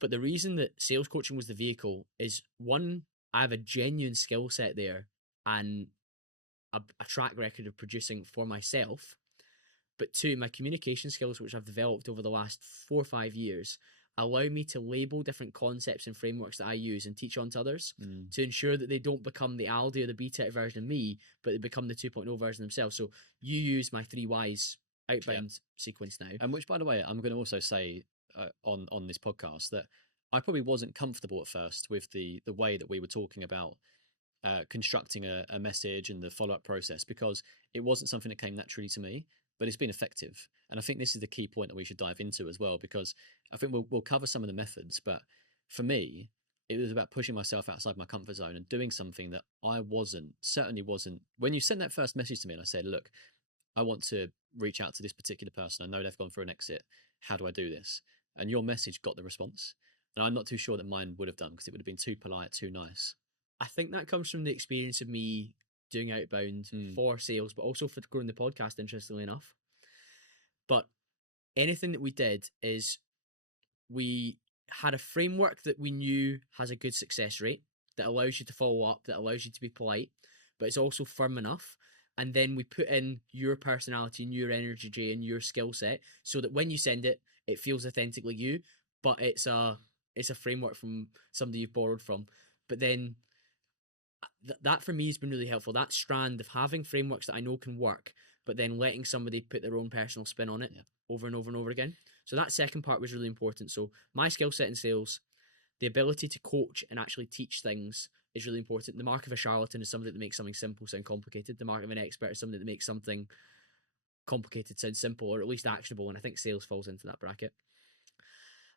But the reason that sales coaching was the vehicle is, one, I have a genuine skill set there and a track record of producing for myself. But two, my communication skills, which I've developed over the last 4 or 5 years, allow me to label different concepts and frameworks that I use and teach on to others to ensure that they don't become the Aldi or the BTEC version of me, but they become the 2.0 version themselves. So you use my 3 Ys outbound sequence now. And which, by the way, I'm going to also say on this podcast that I probably wasn't comfortable at first with the way that we were talking about constructing a message and the follow-up process, because it wasn't something that came naturally to me, but it's been effective. And I think this is the key point that we should dive into as well, because I think we'll cover some of the methods, but for me, it was about pushing myself outside my comfort zone and doing something that I certainly wasn't. When you sent that first message to me and I said, look, I want to reach out to this particular person. I know they've gone through an exit. How do I do this? And your message got the response. And I'm not too sure that mine would have done, because it would have been too polite, too nice. I think that comes from the experience of me doing outbound for sales, but also for growing the podcast, interestingly enough. But anything that we did is we had a framework that we knew has a good success rate, that allows you to follow up, that allows you to be polite, but it's also firm enough. And then we put in your personality and your energy and your skill set, so that when you send it, it feels authentically you, but it's a framework from somebody you've borrowed from. But then that for me has been really helpful. That strand of having frameworks that I know can work, but then letting somebody put their own personal spin on it over and over and over again. So that second part was really important. So my skill set in sales, the ability to coach and actually teach things is really important. The mark of a charlatan is somebody that makes something simple sound complicated. The mark of an expert is somebody that makes something complicated sound simple, or at least actionable. And I think sales falls into that bracket.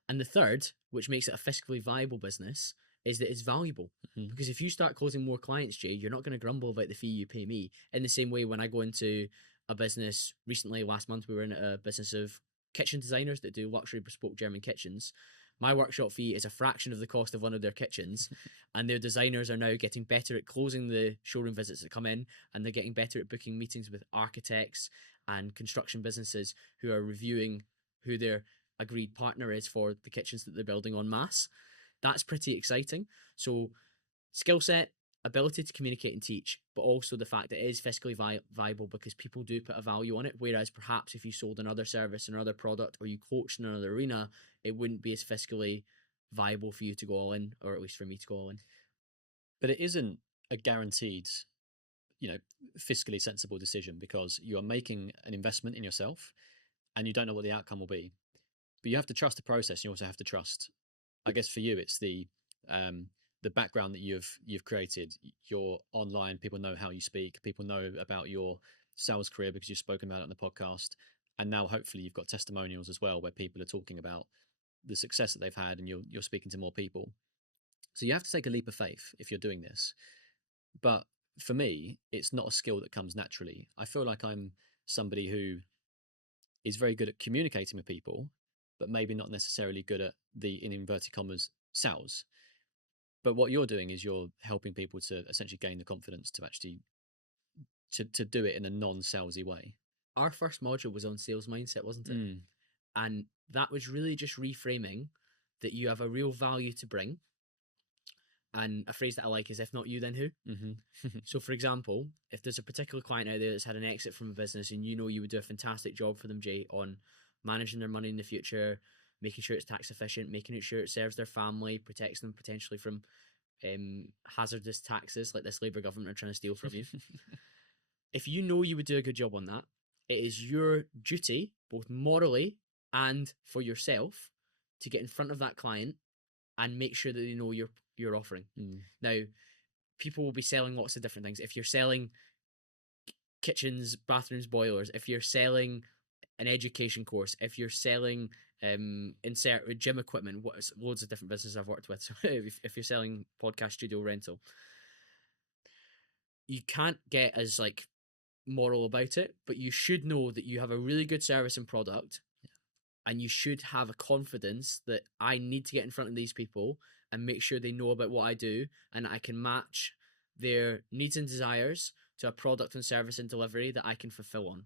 And the third, which makes it a fiscally viable business, is that it's valuable. Because if you start closing more clients, Jay, you're not going to grumble about the fee you pay me. In the same way, when I go into a business, recently, last month, we were in a business of kitchen designers that do luxury bespoke German kitchens. My workshop fee is a fraction of the cost of one of their kitchens, and their designers are now getting better at closing the showroom visits that come in, and they're getting better at booking meetings with architects and construction businesses who are reviewing who their agreed partner is for the kitchens that they're building en masse. That's pretty exciting. So skill set, ability to communicate and teach, but also the fact that it is fiscally viable, because people do put a value on it. Whereas perhaps if you sold another service, another product, or you coached in another arena, it wouldn't be as fiscally viable for you to go all in, or at least for me to go all in. But it isn't a guaranteed, fiscally sensible decision, because you are making an investment in yourself and you don't know what the outcome will be. But you have to trust the process. You also have to trust, I guess for you, it's the background that you've created. You're online, people know how you speak, people know about your sales career because you've spoken about it on the podcast, and now hopefully you've got testimonials as well where people are talking about the success that they've had, and you're speaking to more people. So you have to take a leap of faith if you're doing this. But for me, it's not a skill that comes naturally. I feel like I'm somebody who is very good at communicating with people, but maybe not necessarily good at the, in inverted commas, sales. But what you're doing is you're helping people to essentially gain the confidence to actually to do it in a non-salesy way. Our first module was on sales mindset, wasn't it? And that was really just reframing that you have a real value to bring. And a phrase that I like is, if not you, then who? So for example, if there's a particular client out there that's had an exit from a business, and you would do a fantastic job for them, Jay, on managing their money in the future, making sure it's tax efficient, making sure it serves their family, protects them potentially from hazardous taxes like this Labour government are trying to steal from you. If you know you would do a good job on that, it is your duty, both morally and for yourself, to get in front of that client and make sure that they know you're offering. Now, people will be selling lots of different things. If you're selling kitchens, bathrooms, boilers, if you're selling an education course, if you're selling insert gym equipment, loads of different businesses I've worked with. So if you're selling podcast studio rental, you can't get as like moral about it, but you should know that you have a really good service and product, and you should have a confidence that I need to get in front of these people and make sure they know about what I do, and I can match their needs and desires to a product and service and delivery that I can fulfill on.